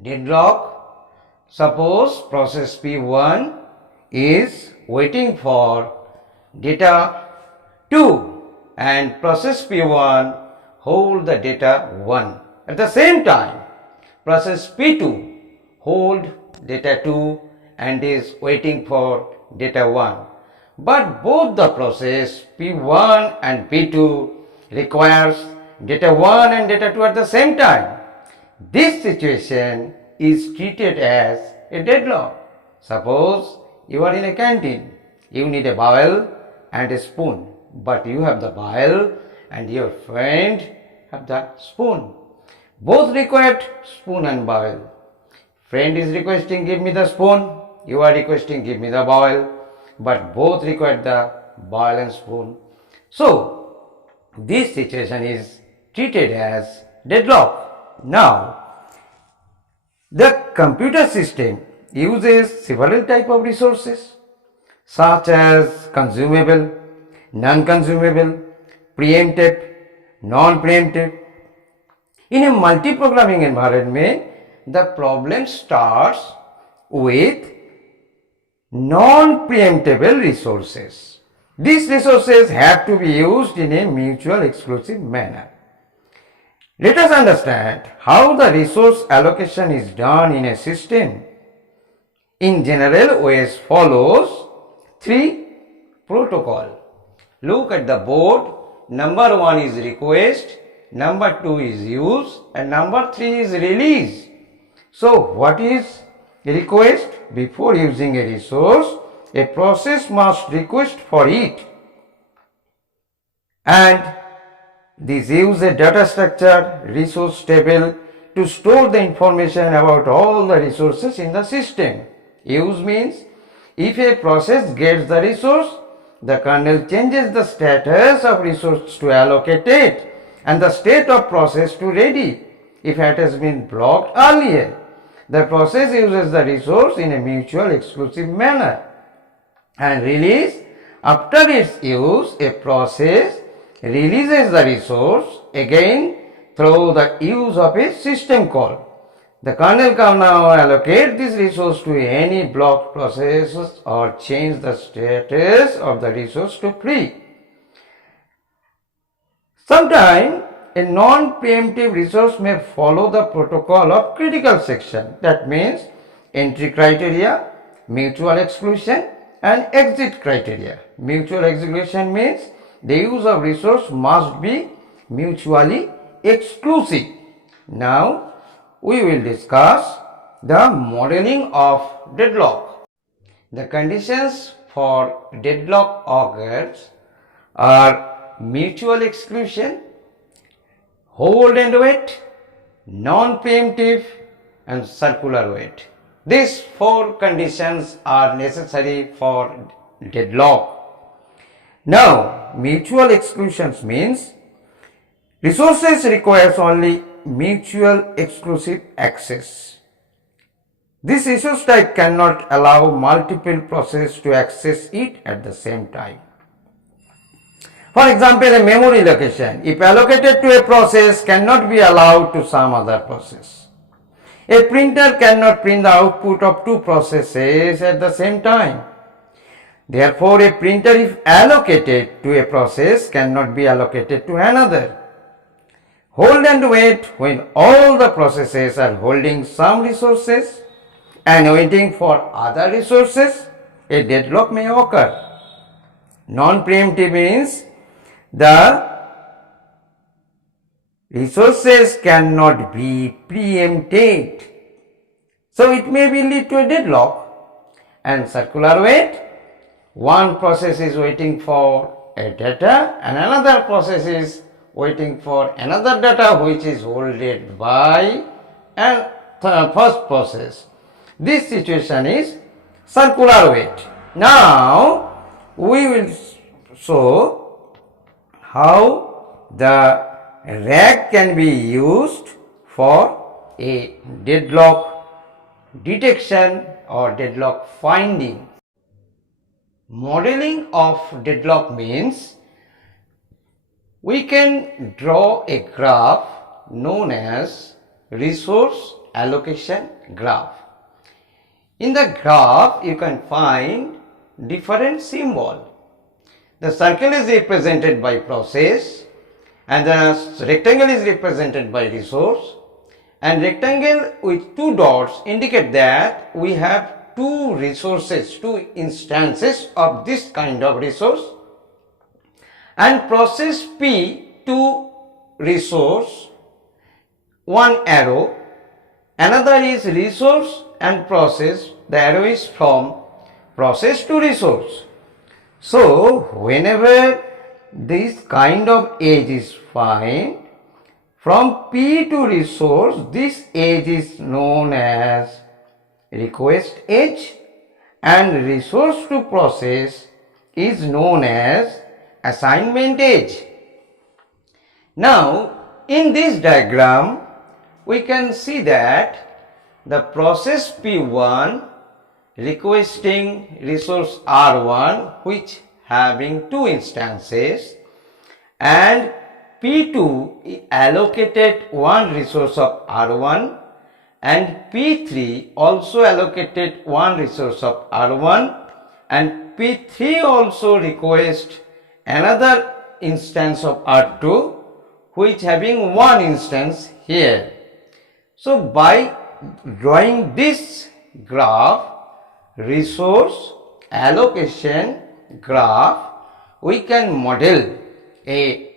Deadlock. Suppose process P1 is waiting for data 2 and process P1 hold the data 1. At the same time, process P2 hold data 2 and is waiting for data 1. But both the process P1 and P2 requires data 1 and data 2 at the same time. This situation is treated as a deadlock. Suppose you are in a canteen. You need a bowl and a spoon. But you have the bowl and your friend have the spoon. Both required spoon and bowl. Friend is requesting give me the spoon. You are requesting give me the bowl. But both require the bowl and spoon. So this situation is treated as deadlock. Now, the computer system uses several types of resources such as consumable, non-consumable, preemptive, non-preemptive. In a multi-programming environment, the problem starts with non-preemptible resources. These resources have to be used in a mutual exclusive manner. Let us understand how the resource allocation is done in a system. In general, OS follows 3 protocols. Look at the board. Number 1 is request, number 2 is use, and number 3 is release. So, what is request? Before using a resource, a process must request for it. And this uses a data structure, resource table to store the information about all the resources in the system. Use means if a process gets the resource, the kernel changes the status of resource to allocated and the state of process to ready if it has been blocked earlier. The process uses the resource in a mutual exclusive manner. And release, after its use, a process releases the resource again through the use of a system call. The kernel can now allocate this resource to any blocked process or change the status of the resource to free. Sometimes a non-preemptive resource may follow the protocol of critical section. That means entry criteria, mutual exclusion and exit criteria. Mutual exclusion means the use of resource must be mutually exclusive. Now, we will discuss the modeling of deadlock. The conditions for deadlock occurs are mutual exclusion, hold and wait, non-preemptive and circular wait. These 4 conditions are necessary for deadlock. Now, mutual exclusions means resources requires only mutual exclusive access. This resource type cannot allow multiple processes to access it at the same time. For example, a memory location, if allocated to a process, cannot be allowed to some other process. A printer cannot print the output of 2 processes at the same time. Therefore, a printer if allocated to a process cannot be allocated to another. Hold and wait when all the processes are holding some resources and waiting for other resources, a deadlock may occur. Non-preemptive means the resources cannot be preempted. So it may be lead to a deadlock. And circular wait, one process is waiting for a data and another process is waiting for another data which is holded by a first process. This situation is circular wait. Now we will show how the RAG can be used for a deadlock detection or deadlock finding. Modeling of deadlock means we can draw a graph known as resource allocation graph. In the graph, you can find different symbol. The circle is represented by process and the rectangle is represented by resource, and rectangle with two dots indicate that we have two resources, two instances of this kind of resource, and process P to resource, one arrow, another is resource and process, the arrow is from process to resource. So whenever this kind of edge is found from P to resource, this edge is known as request edge, and resource to process is known as assignment edge. Now in this diagram we can see that the process P1 requesting resource R1 which having two instances, and P2 allocated one resource of R1, and P3 also allocated one resource of R1, and P3 also request another instance of R2 which having one instance here. So by drawing this graph, resource allocation graph, we can model a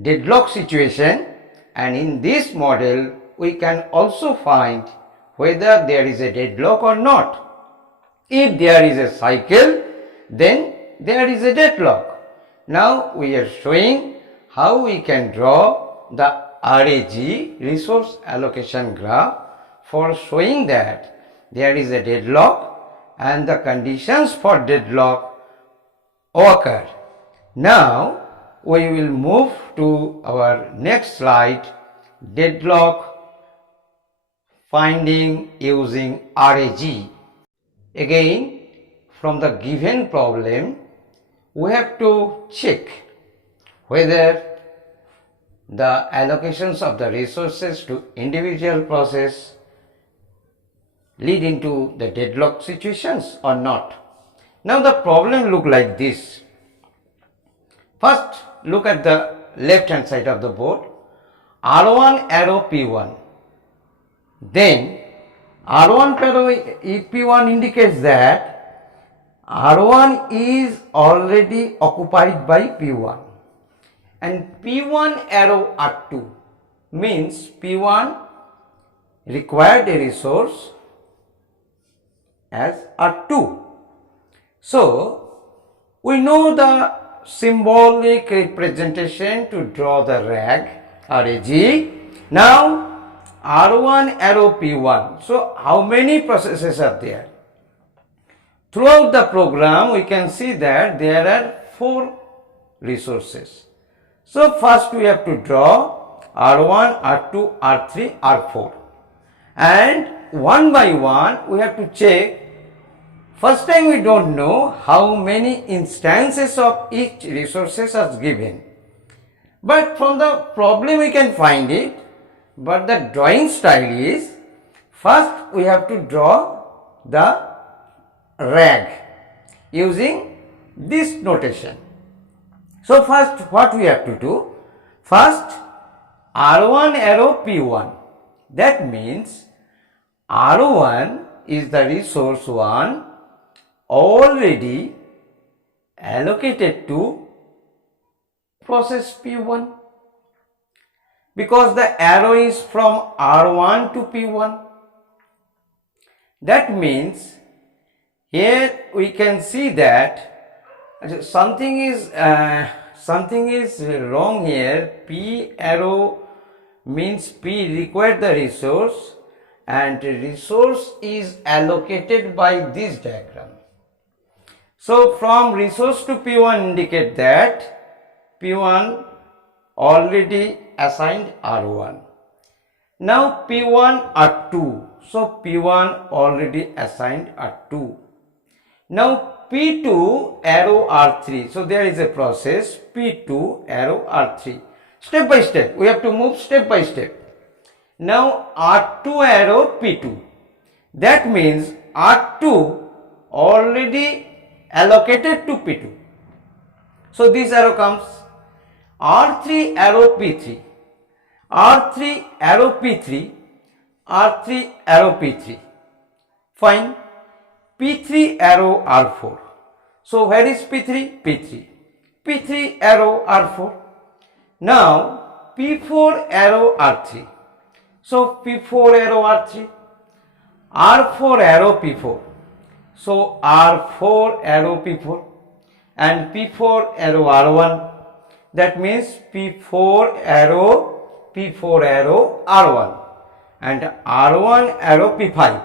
deadlock situation, and in this model we can also find whether there is a deadlock or not. If there is a cycle, then there is a deadlock. Now we are showing how we can draw the RAG, resource allocation graph, for showing that there is a deadlock and the conditions for deadlock occur. Now we will move to our next slide, deadlock finding using RAG. Again, from the given problem, we have to check whether the allocations of the resources to individual process lead into the deadlock situations or not. Now the problem look like this. First, look at the left hand side of the board. R1 arrow P1. Then R1 arrow P1 indicates that R1 is already occupied by P1, and P1 arrow R2 means P1 required a resource as R2. So we know the symbolic representation to draw the RAG. Now R1 arrow P1. So how many processes are there? Throughout the program we can see that there are 4 resources. So first we have to draw R1, R2, R3, R4, and one by one we have to check. First time we don't know how many instances of each resources are given, but from the problem we can find it. But the drawing style is, first we have to draw the RAG using this notation. So first what we have to do? First R1 arrow P1. That means R1 is the resource 1 already allocated to process P1, because the arrow is from R1 to P1. That means here we can see that something is wrong here. P arrow means P required the resource, and resource is allocated by this diagram. So from resource to P1 indicate that P1 already assigned R1. Now P1 R2. So P1 already assigned R2. Now P2 arrow R3. So there is a process P2 arrow R3. Step by step. We have to move step by step. now R2 arrow P2. That means R2 already allocated to P2. So this arrow comes. R3 arrow P3, R3 arrow P3, R3 arrow P3. Fine. P3 arrow R4. So where is P3? P3. P3 arrow R4. Now P4 arrow R3. So P4 arrow R3. R4 arrow P4. So R4 arrow P4 and P4 arrow R1. That means P4 arrow R1 and R1 arrow P5.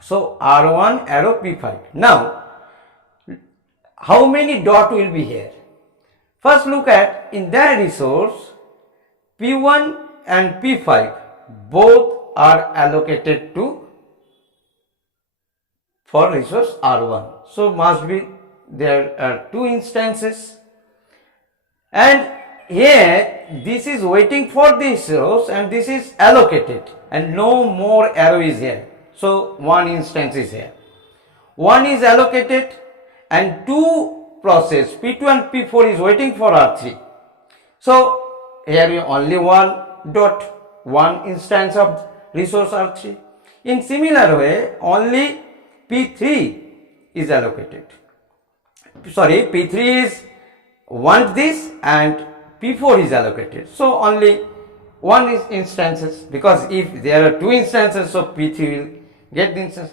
So R1 arrow P5. Now how many dot will be here? First look at in that resource P1 and P5 both are allocated to for resource R1. So must be there are two instances. And here this is waiting for this resource and this is allocated and no more arrow is here. So one instance is here. One is allocated and two process P2 and P4 is waiting for R3. So here we only one dot, one instance of resource R3. In similar way only P3 is allocated. Sorry, P3 is want this and P4 is allocated. So only one is instances, because if there are two instances, so P3 will get the instance.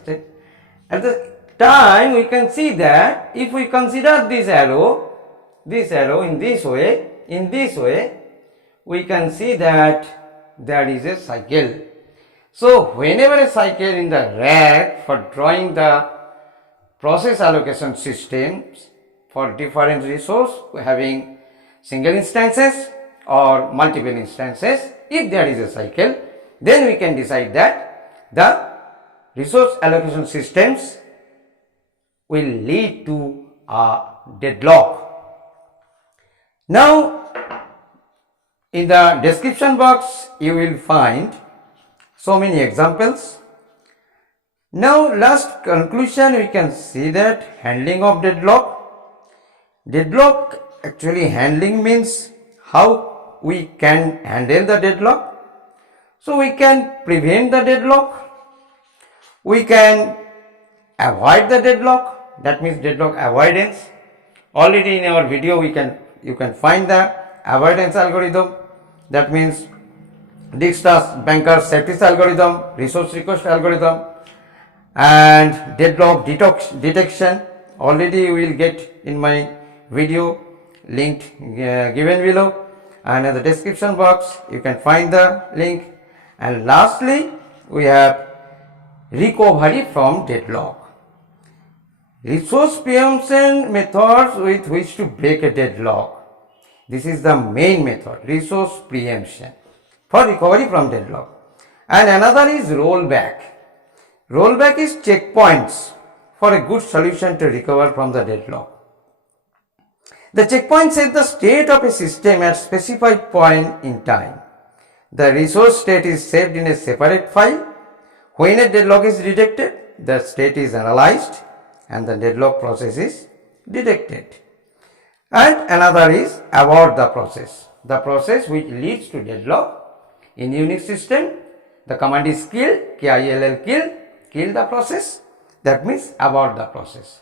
At the time we can see that if we consider this arrow in this way, we can see that there is a cycle. So whenever a cycle in the rack for drawing the process allocation systems for different resource having single instances or multiple instances, if there is a cycle, then we can decide that the resource allocation systems will lead to a deadlock. Now in the description box you will find so many examples. Now last conclusion, we can see that handling of deadlock. Deadlock actually handling means how we can handle the deadlock. So we can prevent the deadlock, we can avoid the deadlock, that means deadlock avoidance. Already in our video you can find the avoidance algorithm, that means Dijkstra's Banker's safety algorithm, resource request algorithm, and deadlock detection. Already you will get in my video linked given below, and in the description box you can find the link. And lastly we have recovery from deadlock. Resource preemption methods with which to break a deadlock. This is the main method, resource preemption for recovery from deadlock. And another is rollback. Rollback is checkpoints for a good solution to recover from the deadlock. The checkpoint sets the state of a system at specified point in time. The resource state is saved in a separate file. When a deadlock is detected, the state is analyzed and the deadlock process is detected. And another is abort the process. The process which leads to deadlock. In Unix system, the command is kill, kill the process. That means abort the process.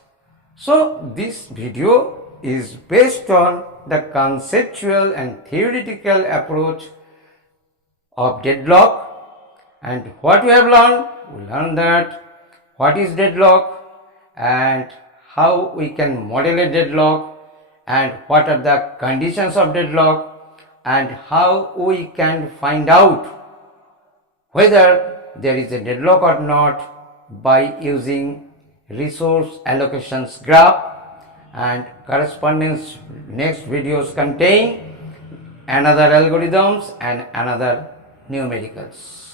So this video is based on the conceptual and theoretical approach of deadlock. And what we have learned, we learned that what is deadlock and how we can model a deadlock and what are the conditions of deadlock and how we can find out whether there is a deadlock or not by using resource allocations graph. And correspondence next videos contain another algorithms and another numericals.